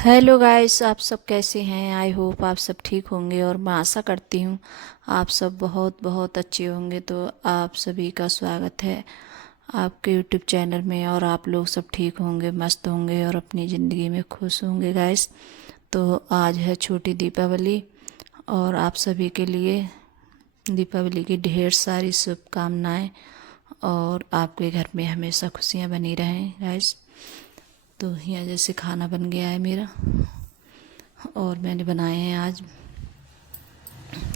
Hello guys, आप सब कैसे हैं। आई होप आप सब ठीक होंगे और मैं आशा करती हूँ आप सब बहुत बहुत अच्छे होंगे। तो आप सभी का स्वागत है आपके यूट्यूब चैनल में और आप लोग सब ठीक होंगे, मस्त होंगे और अपनी ज़िंदगी में खुश होंगे गाइस। तो आज है छोटी दीपावली और आप सभी के लिए दीपावली की ढेर सारी शुभकामनाएं और आपके घर में हमेशा खुशियां बनी रहें गाइस। तो यहाँ जैसे खाना बन गया है मेरा और मैंने बनाए हैं आज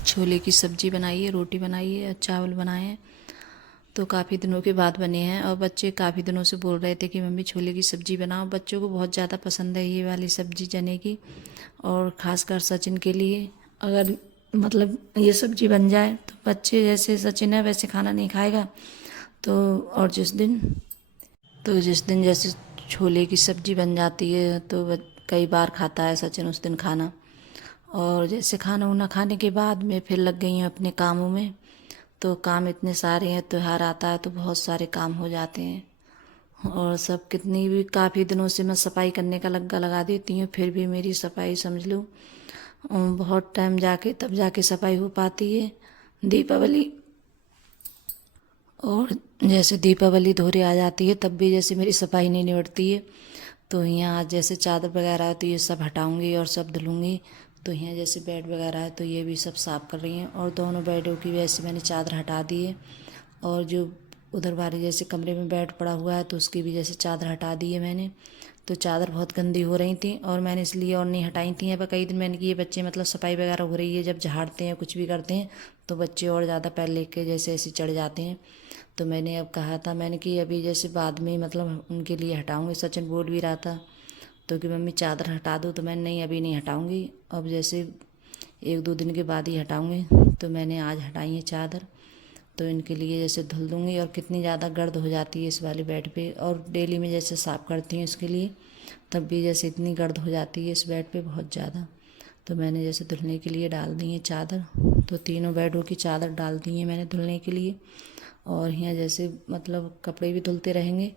छोले की सब्ज़ी बनाई है, रोटी बनाई है और चावल बनाए हैं। तो काफ़ी दिनों के बाद बने हैं और बच्चे काफ़ी दिनों से बोल रहे थे कि मम्मी छोले की सब्ज़ी बनाओ। बच्चों को बहुत ज़्यादा पसंद है ये वाली सब्ज़ी चने की, और ख़ासकर सचिन के लिए अगर मतलब ये सब्ज़ी बन जाए तो बच्चे, जैसे सचिन है वैसे खाना नहीं खाएगा। तो और जिस दिन जैसे छोले की सब्ज़ी बन जाती है तो कई बार खाता है सचिन उस दिन खाना। और जैसे खाना वाना खाने के बाद में फिर लग गई हूँ अपने कामों में। तो काम इतने सारे हैं, त्योहार आता है तो बहुत सारे काम हो जाते हैं और सब कितनी भी काफ़ी दिनों से मैं सफाई करने का लग्गा लगा देती हूँ, फिर भी मेरी सफाई समझ लो बहुत टाइम जाके तब जाके सफाई हो पाती है। दीपावली और जैसे दीपावली धोरे आ जाती है तब भी जैसे मेरी सफाई नहीं निपटती है। तो यहाँ आज जैसे चादर वगैरह है तो ये सब हटाऊंगी और सब धुलूंगी। तो यहाँ जैसे बेड वगैरह है तो ये भी सब साफ़ कर रही हैं और दोनों बेडों की वैसे मैंने चादर हटा दी है। और जो उधर वाले जैसे कमरे में बेड पड़ा हुआ है तो उसकी भी जैसे चादर हटा दी है मैंने। तो चादर बहुत गंदी हो रही थी और मैंने इसलिए और नहीं हटाई थी। अब कई दिन मैंने कि ये बच्चे मतलब सफाई वगैरह हो रही है, जब झाड़ते हैं कुछ भी करते हैं तो बच्चे और ज़्यादा पैर लेके जैसे ऐसे चढ़ जाते हैं। तो मैंने अब कहा था मैंने कि अभी जैसे बाद में मतलब उनके लिए हटाऊंगी। सचिन बोल भी रहा था तो कि मम्मी चादर हटा दो, तो मैंने नहीं अभी नहीं हटाऊंगी, अब जैसे एक दो दिन के बाद ही हटाऊंगी। तो मैंने आज हटाई है चादर। तो इनके लिए जैसे धुल दूँगी। और कितनी ज़्यादा गर्द हो जाती है इस वाले बेड पे, और डेली में जैसे साफ़ करती हूँ इसके लिए तब भी जैसे इतनी गर्द हो जाती है इस बेड पे बहुत ज़्यादा। तो मैंने जैसे धुलने के लिए डाल दी है चादर। तो तीनों बेडों की चादर डाल दी है मैंने धुलने के लिए। और यहाँ जैसे मतलब कपड़े भी धुलते रहेंगे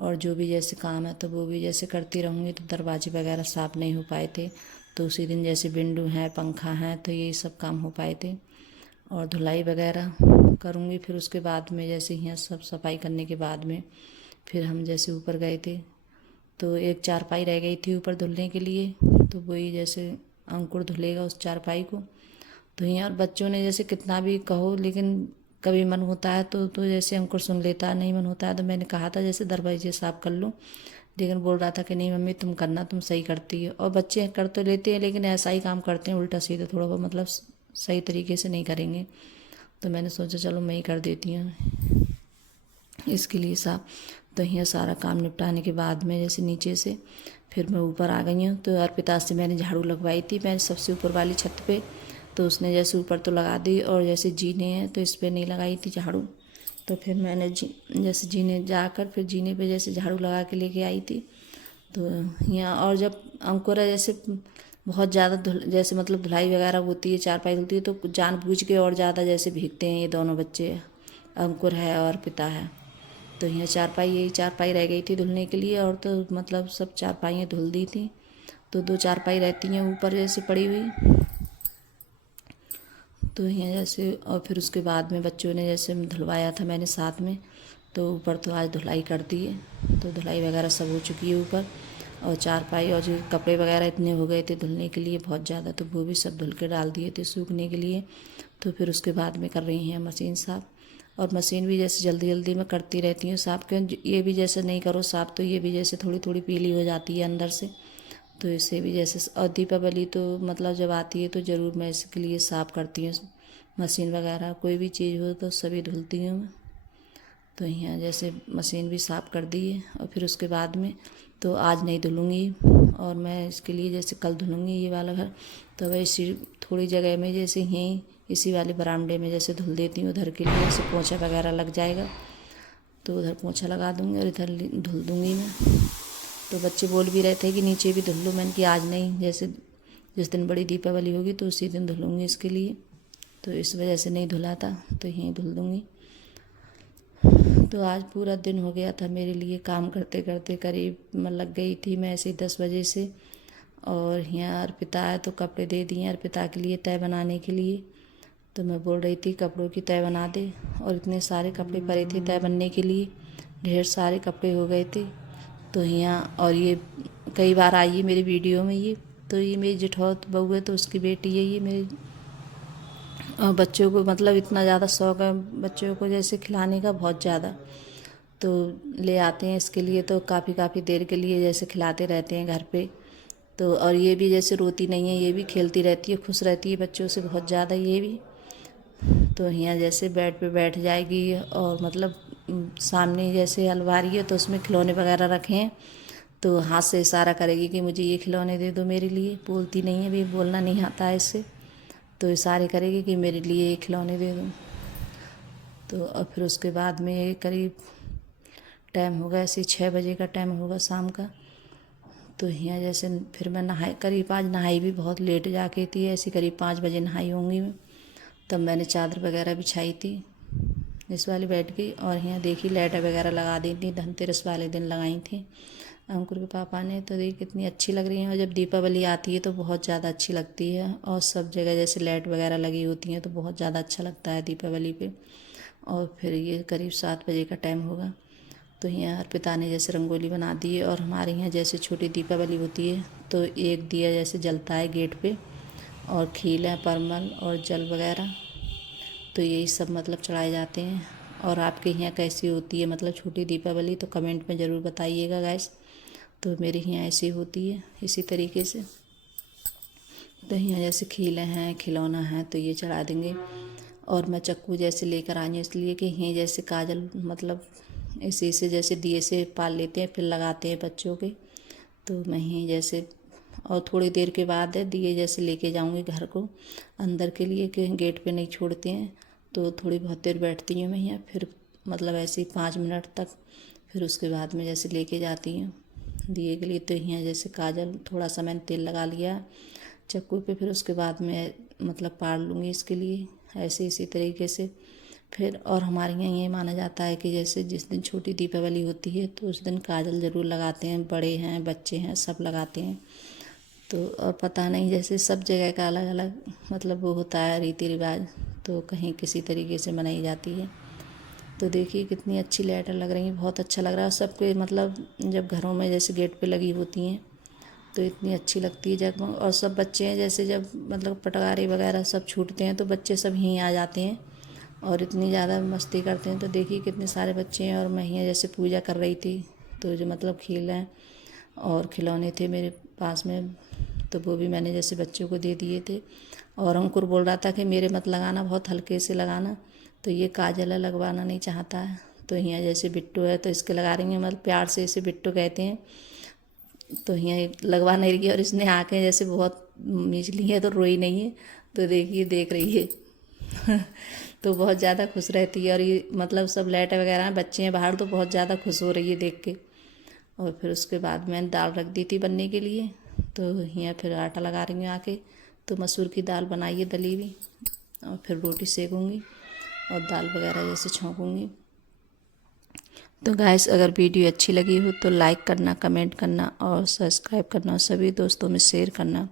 और जो भी जैसे काम है तो वो भी जैसे करती रहूँगी। तो दरवाजे वगैरह साफ़ नहीं हो पाए थे तो उसी दिन जैसे विंडो है, पंखा है, तो यही सब काम हो पाए थे। और धुलाई वगैरह करूँगी फिर उसके बाद में जैसे यहाँ सब सफाई करने के बाद में फिर हम जैसे ऊपर गए थे तो एक चारपाई रह गई थी ऊपर धुलने के लिए। तो वही जैसे अंकुर धुलेगा उस चारपाई को। तो यार बच्चों ने जैसे कितना भी कहो लेकिन कभी मन होता है तो जैसे अंकुर सुन लेता है, नहीं मन होता है तो मैंने कहा था जैसे दरवाजे साफ कर लो, लेकिन बोल रहा था कि नहीं मम्मी तुम करना, तुम सही करती हो। और बच्चे कर तो लेते हैं लेकिन ऐसा ही काम करते हैं उल्टा सीधा, थोड़ा बहुत मतलब सही तरीके से नहीं करेंगे। तो मैंने सोचा चलो मैं ही कर देती हूँ इसके लिए साफ। तो यहाँ सारा काम निपटाने के बाद में जैसे नीचे से फिर मैं ऊपर आ गई हूँ। तो अर्पिता से मैंने झाड़ू लगवाई थी, मैंने सबसे ऊपर वाली छत पे। तो उसने जैसे ऊपर तो लगा दी और जैसे जीने हैं तो इस पर नहीं लगाई थी झाड़ू। तो फिर मैंने जैसे जीने जाकर फिर जीने पे जैसे झाड़ू लगा के लेके आई थी। तो यहाँ और जब अंकुर है जैसे बहुत ज़्यादा जैसे मतलब धुलाई वगैरह होती है, चारपाई धुलती है तो जानबूझ के और ज़्यादा जैसे भीगते हैं ये दोनों बच्चे, अंकुर है और पिता है। तो यहाँ चारपाई, यही चारपाई रह गई थी धुलने के लिए और तो मतलब सब चारपाइयाँ धुल दी थी। तो दो चारपाई रहती हैं ऊपर जैसे पड़ी हुई। तो यहाँ जैसे और फिर उसके बाद में बच्चों ने जैसे धुलवाया था मैंने साथ में। तो ऊपर तो आज धुलाई कर दी है, तो धुलाई वगैरह सब हो चुकी है ऊपर। और चारपाई और जो कपड़े वगैरह इतने हो गए थे धुलने के लिए बहुत ज़्यादा, तो वो भी सब धुल के डाल दिए थे सूखने के लिए। तो फिर उसके बाद में कर रही हैं मशीन साफ़। और मशीन भी जैसे जल्दी जल्दी मैं करती रहती हूँ साफ़, क्यों ये भी जैसे नहीं करो साफ़ तो ये भी जैसे थोड़ी थोड़ी पीली हो जाती है अंदर से। तो इससे भी जैसे और दीपावली तो मतलब जब आती है तो ज़रूर मैं इसके लिए साफ़ करती हूँ मशीन वगैरह, कोई भी चीज़ हो तो सभी धुलती हूँ मैं। तो यहाँ जैसे मशीन भी साफ़ कर दी है और फिर उसके बाद में तो आज नहीं धुलूँगी और मैं इसके लिए जैसे कल धुलूँगी ये वाला घर। तो वह इसी थोड़ी जगह में जैसे यहीं इसी वाले बरामदे में जैसे धुल देती हूँ, उधर के लिए जैसे पोछा वगैरह लग जाएगा तो उधर पोछा लगा दूँगी और इधर धुल दूँगी मैं। तो बच्चे बोल भी रहे थे कि नीचे भी धुल लो, मैंने कि आज नहीं, जैसे जिस दिन बड़ी दीपावली होगी तो उसी दिन धुलूँगी इसके लिए। तो इस वजह से नहीं धुला था तो यहीं धुल दूँगी। तो आज पूरा दिन हो गया था मेरे लिए काम करते करते, करीब मैं लग गई थी मैं ऐसे ही 10 बजे से। और यहाँ अर्पिता है तो कपड़े दे दिए अर्पिता के लिए तय बनाने के लिए। तो मैं बोल रही थी कपड़ों की तय बना दे, और इतने सारे कपड़े पड़े थे तय बनने के लिए, ढेर सारे कपड़े हो गए थे। तो यहाँ और ये कई बार आई है मेरी वीडियो में ये, तो ये मेरी जेठौत बहू है तो उसकी बेटी है ये मेरे। और बच्चों को मतलब इतना ज़्यादा शौक़ है बच्चों को जैसे खिलाने का, बहुत ज़्यादा। तो ले आते हैं इसके लिए, तो काफ़ी देर के लिए जैसे खिलाते रहते हैं घर पे। तो और ये भी जैसे रोती नहीं है, ये भी खेलती रहती है, खुश रहती है बच्चों से बहुत ज़्यादा ये भी। तो यहाँ जैसे बेड पे बैठ जाएगी, और मतलब सामने जैसे अलमारी है तो उसमें खिलौने वगैरह रखे हैं, तो हाथ से इशारा करेगी कि मुझे ये खिलौने दे दो मेरे लिए। बोलती नहीं है, भी बोलना नहीं आता है इससे, तो इशारे करेगी कि मेरे लिए ये खिलौने दे दो। तो और फिर उसके बाद में करीब टाइम होगा ऐसे 6 बजे का टाइम होगा शाम का। तो यहाँ जैसे फिर मैं नहाई, करीब आज नहाई भी बहुत लेट जाके थी, ऐसी करीब 5 बजे नहाई होंगी मैं। तब मैंने चादर वगैरह बिछाई थी इस वाली बेड की, और यहाँ देखी लाइटें वगैरह लगा दी थी, धनतेरस वाले दिन लगाई थी अंकुर के पापा ने। तो देखिए कितनी अच्छी लग रही है, और जब दीपावली आती है तो बहुत ज़्यादा अच्छी लगती है, और सब जगह जैसे लाइट वगैरह लगी होती हैं तो बहुत ज़्यादा अच्छा लगता है दीपावली पे। और फिर ये करीब 7 बजे का टाइम होगा। तो यहाँ अर्पिता ने जैसे रंगोली बना दी है, और हमारे यहाँ जैसे छोटी दीपावली होती है तो एक दिया जैसे जलता है गेट पे, और खील है, परमल और जल वगैरह, तो यही सब मतलब चढ़ाए जाते हैं। और आपके यहाँ कैसी होती है मतलब छोटी दीपावली, तो कमेंट में ज़रूर बताइएगा गाइस। तो मेरे यहाँ ऐसी होती है इसी तरीके से। तो यहाँ जैसे खीले हैं, खिलौना है, तो ये चढ़ा देंगे। और मैं चक्कू जैसे लेकर आई हूँ इसलिए कि यहाँ जैसे काजल मतलब इसी से जैसे दिए से पाल लेते हैं, फिर लगाते हैं बच्चों के। तो मैं ही जैसे और थोड़ी देर के बाद दिए जैसे लेके जाऊंगी घर को अंदर के लिए, कि गेट पे नहीं छोड़ते हैं। तो थोड़ी बहुत देर बैठती हूँ मैं यहाँ, फिर मतलब ऐसे ही 5 मिनट तक, फिर उसके बाद में जैसे लेके जाती हूँ दिए के लिए। तो यहाँ जैसे काजल थोड़ा सा मैंने तेल लगा लिया चक्कू पे, फिर उसके बाद में मतलब पाड़ लूँगी इसके लिए ऐसे इसी तरीके से। फिर और हमारे यहाँ ये माना जाता है कि जैसे जिस दिन छोटी दीपावली होती है तो उस दिन काजल ज़रूर लगाते हैं, बड़े हैं बच्चे हैं सब लगाते हैं। तो और पता नहीं जैसे सब जगह का अलग अलग मतलब वो होता है रीति रिवाज, तो कहीं किसी तरीके से मनाई जाती है। तो देखिए कितनी अच्छी लाइटें लग रही हैं, बहुत अच्छा लग रहा है सबके मतलब जब घरों में जैसे गेट पे लगी होती हैं तो इतनी अच्छी लगती है जगमग। और सब बच्चे हैं जैसे जब मतलब पटवारी वगैरह सब छूटते हैं तो बच्चे सब यहीं आ जाते हैं और इतनी ज़्यादा मस्ती करते हैं। तो देखिए कितने सारे बच्चे हैं, और मैं यहाँ जैसे पूजा कर रही थी तो जो मतलब खेल हैं और खिलौने थे मेरे पास में, तो वो भी मैंने जैसे बच्चों को दे दिए थे। और अंकुर बोल रहा था कि मेरे मत लगाना, बहुत हल्के से लगाना, तो ये काजल है लगवाना नहीं चाहता है। तो यहाँ जैसे बिट्टू है तो इसके लगा रही हैं, मतलब प्यार से इसे बिट्टू कहते हैं। तो यहाँ लगवा नहीं रही है, और इसने आँखें जैसे बहुत मिचली है तो रोई नहीं है, तो देखिए देख रही है तो बहुत ज़्यादा खुश रहती है। और ये मतलब सब लाइट वगैरह बच्चे हैं बाहर तो बहुत ज़्यादा खुश हो रही है देख के। और फिर उसके बाद मैंने दाल रख दी थी बनने के लिए, तो यहाँ फिर आटा लगा रही हूँ आके। तो मसूर की दाल बनाई है दली हुई, और फिर रोटी सेकूँगी और दाल वगैरह जैसे छौंकूँगी। तो गाइस अगर वीडियो अच्छी लगी हो तो लाइक करना, कमेंट करना और सब्सक्राइब करना, सभी दोस्तों में शेयर करना,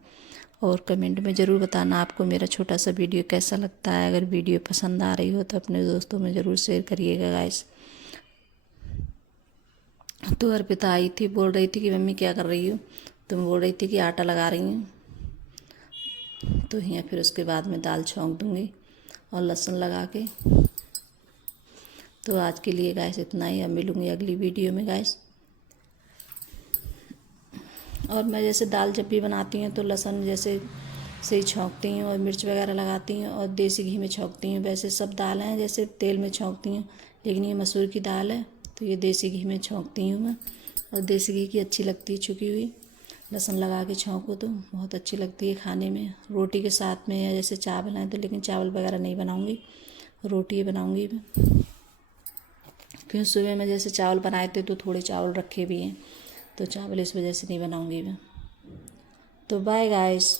और कमेंट में ज़रूर बताना आपको मेरा छोटा सा वीडियो कैसा लगता है। अगर वीडियो पसंद आ रही हो तो अपने दोस्तों में ज़रूर शेयर करिएगा गाइस। तो अर्पिता आई थी, बोल रही थी कि मम्मी क्या कर रही हो, तो मैं बोल रही थी कि आटा लगा रही हूँ। तो यहाँ फिर उसके बाद में दाल छौंक दूँगी और लहसुन लगा के। तो आज के लिए गाइस इतना ही, अब मिलूँगी अगली वीडियो में गाइस। और मैं जैसे दाल जब भी बनाती हूँ तो लहसुन जैसे से ही छौंकती हूँ और मिर्च वगैरह लगाती हूँ और देसी घी में छौंकती हूँ। वैसे सब दाल हैं जैसे तेल में छौंकती हूँ, लेकिन ये मसूर की दाल है तो ये देसी घी में छौंकती हूँ मैं, और देसी घी की अच्छी लगती है छुकी हुई। लहसुन लगा के छौंको तो बहुत अच्छी लगती है खाने में, रोटी के साथ में, या जैसे चावल हैं तो, लेकिन चावल वगैरह नहीं बनाऊँगी, रोटी बनाऊँगी मैं। क्योंकि सुबह में जैसे चावल बनाए थे तो थोड़े चावल रखे भी हैं, तो चावल इस वजह से नहीं बनाऊँगी मैं। तो बाय गाइस।